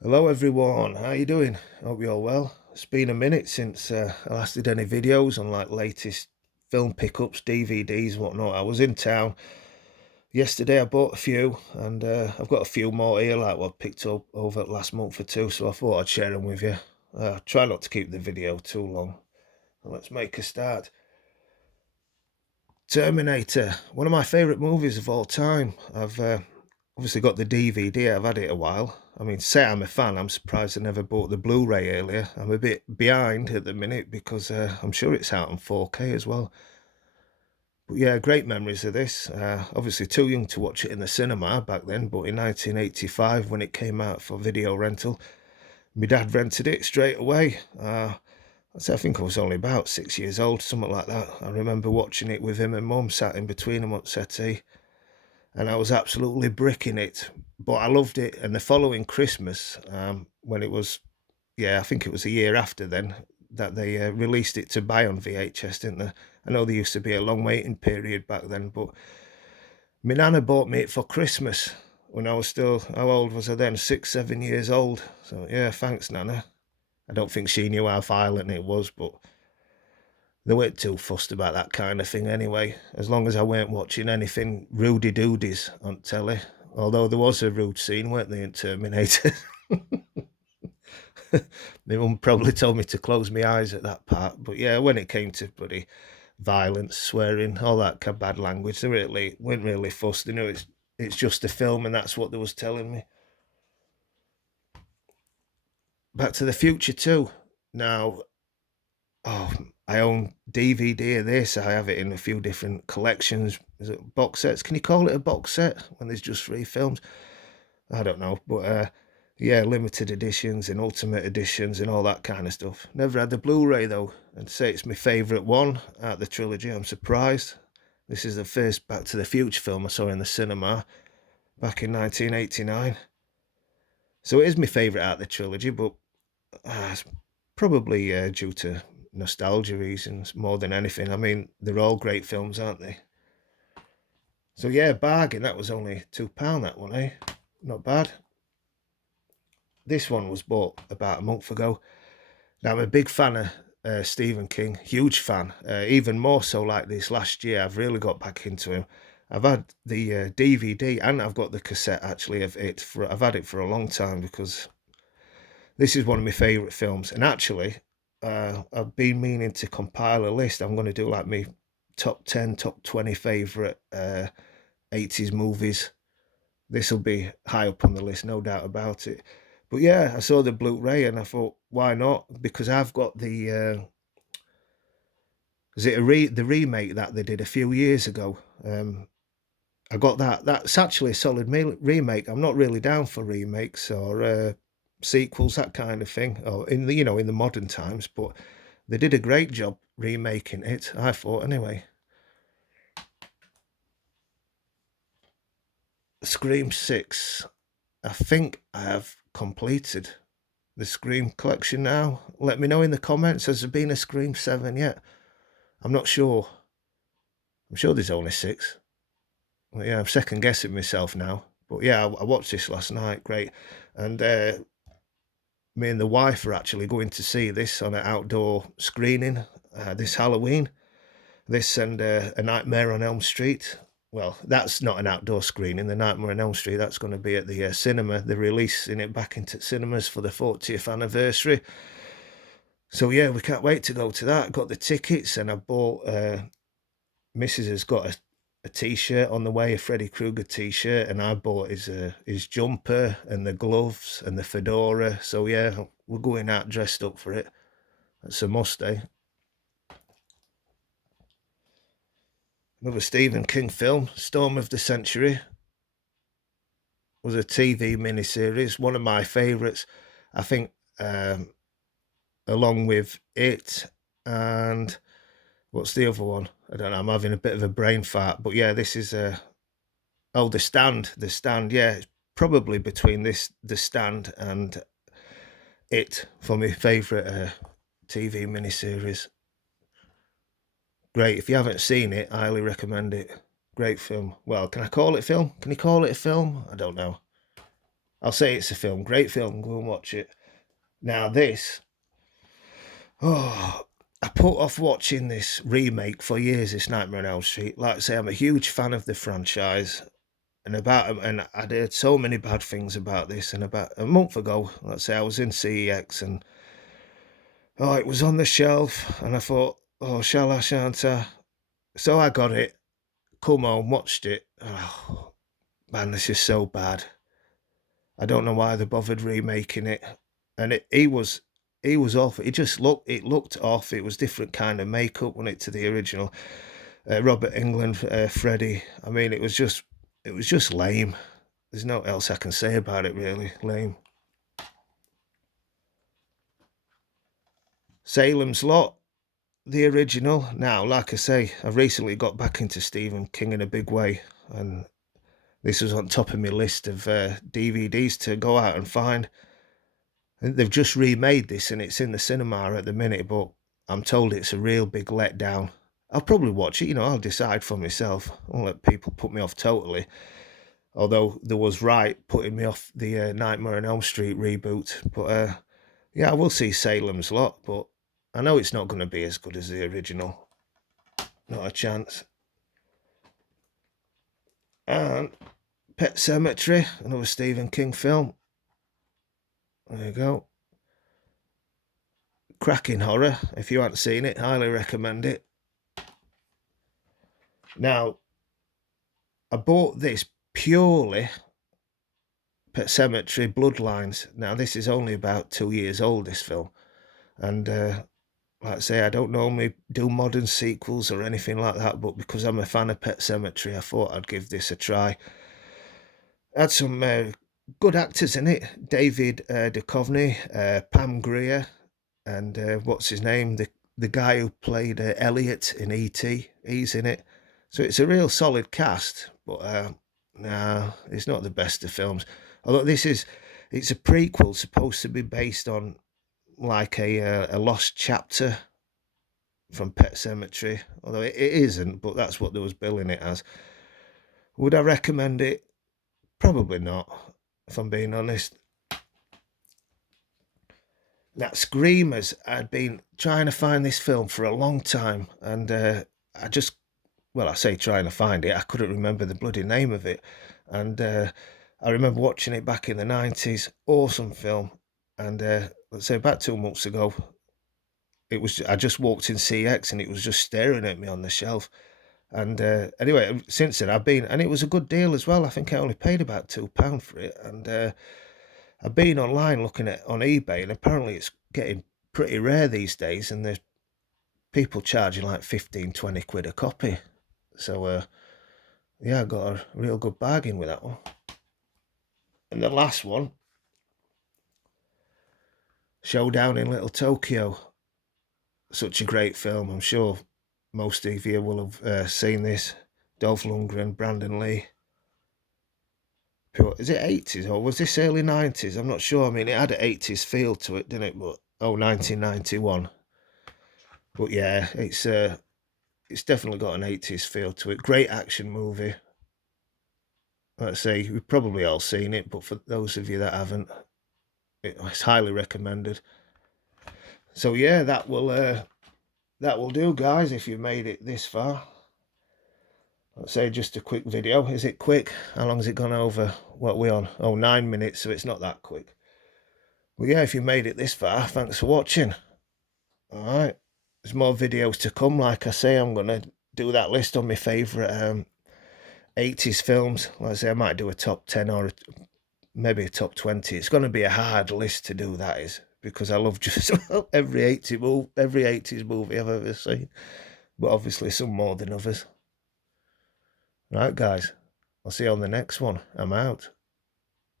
Hello everyone, how you doing? Hope you're well. It's been a minute since I last did any videos on like latest film pickups, DVDs, whatnot. I was in town yesterday. I bought a few, and I've got a few more here, like what I picked up over last month or two. So I thought I'd share them with you. Try not to keep the video too long. Let's make a start. Terminator, one of my favourite movies of all time. I've obviously got the DVD. I've had it a while. I mean, say I'm a fan, I'm surprised I never bought the Blu-ray earlier. I'm a bit behind at the minute because I'm sure it's out on 4K as well. But yeah, great memories of this. Obviously too young to watch it in the cinema back then, but in 1985 when it came out for video rental, my dad rented it straight away. I think I was only about 6 years old, something like that. I remember watching it with him and mum sat in between them on settee, and I was absolutely bricking it. But I loved it. And the following Christmas, when it was, yeah, I think it was a year after then that they released it to buy on VHS, didn't they? I know there used to be a long waiting period back then, but my nana bought me it for Christmas when I was still, how old was I then? 6, 7 years old. So yeah, thanks, Nana. I don't think she knew how violent it was, but they weren't too fussed about that kind of thing anyway, as long as I weren't watching anything Rudy Doodies on telly. Although there was a rude scene, weren't they, in Terminator? My mum probably told me to close my eyes at that part. But yeah, when it came to bloody violence, swearing, all that bad language, they really weren't really fussed. They knew it's just a film, and that's what they was telling me. Back to the Future too. Now, oh, I own DVD of this. I have it in a few different collections. Is it box sets? Can you call it a box set when there's just 3 films? I don't know, but yeah, limited editions and ultimate editions and all that kind of stuff. Never had the Blu-ray though, and say it's my favourite one out of the trilogy. I'm surprised. This is the first Back to the Future film I saw in the cinema back in 1989. So it is my favourite out of the trilogy, but it's probably due to nostalgia reasons more than anything. I mean, they're all great films, aren't they? So yeah, bargain. That was only £2, that one, eh? Not bad. This one was bought about a month ago. Now I'm a big fan of Stephen King, huge fan. Even more so like this last year, I've really got back into him. I've had the DVD and I've got the cassette actually of it. I've had it for a long time because this is one of my favourite films. And actually, I've been meaning to compile a list. I'm going to do like my top 10, top 20 favourite 80s movies. This will be high up on the list, no doubt about it. But yeah, I saw the Blu-ray and I thought, why not? Because I've got the is it the remake that they did a few years ago? I got that. That's actually a solid remake. I'm not really down for remakes or sequels, that kind of thing, or in the in the modern times. But they did a great job remaking it. I thought anyway. Scream 6. I think I have completed the Scream collection now. Let me know in the comments. Has there been a Scream 7 yet? I'm not sure. I'm sure there's only 6. Well, yeah, I'm second guessing myself now. But yeah, I watched this last night. Great. And me and the wife are actually going to see this on an outdoor screening this Halloween. This and A Nightmare on Elm Street. Well, that's not an outdoor screening. The Nightmare on Elm Street, that's going to be at the cinema. They're releasing it back into cinemas for the 40th anniversary. So yeah, we can't wait to go to that. Got the tickets, and I bought. Mrs. has got a t-shirt on the way, a Freddy Krueger t-shirt, and I bought his jumper and the gloves and the fedora. So yeah, we're going out dressed up for it. That's a must, eh? Another Stephen King film, Storm of the Century, was a TV miniseries, one of my favourites. I think, along with it and what's the other one? I don't know. I'm having a bit of a brain fart, but yeah, this is The Stand. The Stand. Yeah, it's probably between The Stand, and it for my favourite TV miniseries. Great. If you haven't seen it, I highly recommend it. Great film. Well, can I call it film? Can you call it a film? I don't know. I'll say it's a film, great film, go and watch it. Now this, oh, I put off watching this remake for years, this Nightmare on Elm Street. Like I say, I'm a huge fan of the franchise, and I'd heard so many bad things about this. And about a month ago, let's say I was in CEX, and oh, it was on the shelf, and I thought, oh, shall I, shan't I? So I got it, come home, watched it. Oh, man, this is so bad. I don't know why they bothered remaking it. And he was off. It looked off. It was different kind of makeup, wasn't it, to the original. Robert Englund, Freddy. I mean, it was just lame. There's no else I can say about it, really. Lame. Salem's Lot, the original. Now, like I say, I've recently got back into Stephen King in a big way, and this was on top of my list of DVDs to go out and find. And they've just remade this, and it's in the cinema at the minute, but I'm told it's a real big letdown. I'll probably watch it, I'll decide for myself. I won't let people put me off totally. Although there was right putting me off the Nightmare on Elm Street reboot. But yeah, I will see Salem's Lot, but I know it's not going to be as good as the original. Not a chance. And Pet Sematary, another Stephen King film. There you go. Cracking horror. If you haven't seen it, highly recommend it. Now, I bought this purely Pet Sematary Bloodlines. Now, this is only about 2 years old, this film. And like I say, I don't normally do modern sequels or anything like that, but because I'm a fan of Pet Sematary, I thought I'd give this a try. Had some good actors in it. David Duchovny, Pam Grier, and what's his name? The guy who played Elliot in E.T. He's in it. So it's a real solid cast, but no, it's not the best of films. Although it's a prequel supposed to be based on like a lost chapter from Pet Sematary. Although it isn't, but that's what they was billing it as. Would I recommend it? Probably not, if I'm being honest. That Screamers, I'd been trying to find this film for a long time, and I say trying to find it, I couldn't remember the bloody name of it. And I remember watching it back in the 90s, awesome film. And let's say about 2 months ago, I just walked in CX and it was just staring at me on the shelf. And anyway, since then and it was a good deal as well. I think I only paid about £2 for it. And I've been online looking on eBay, and apparently it's getting pretty rare these days, and there's people charging like 15-20 quid a copy. So yeah, I got a real good bargain with that one. And the last one, Showdown in Little Tokyo. Such a great film. I'm sure most of you will have seen this. Dolph Lundgren, Brandon Lee. Is it 80s or was this early 90s? I'm not sure. I mean, it had an 80s feel to it, didn't it? But 1991. But yeah, it's definitely got an 80s feel to it. Great action movie. Let's say we've probably all seen it, but for those of you that haven't, it's highly recommended. So yeah, that will do, guys. If you've made it this far, let's say just a quick video. Is it quick? How long has it gone over? What are we on? Oh, 9 minutes, so it's not that quick. Well, yeah, if you made it this far, thanks for watching. All right, there's more videos to come. Like I say, I'm gonna do that list on my favourite 80s films. Like I say, I might do a top 10 or maybe a top 20. It's going to be a hard list to do, that is, because I love just about every 80s movie I've ever seen, but obviously some more than others. Right, guys, I'll see you on the next one. I'm out.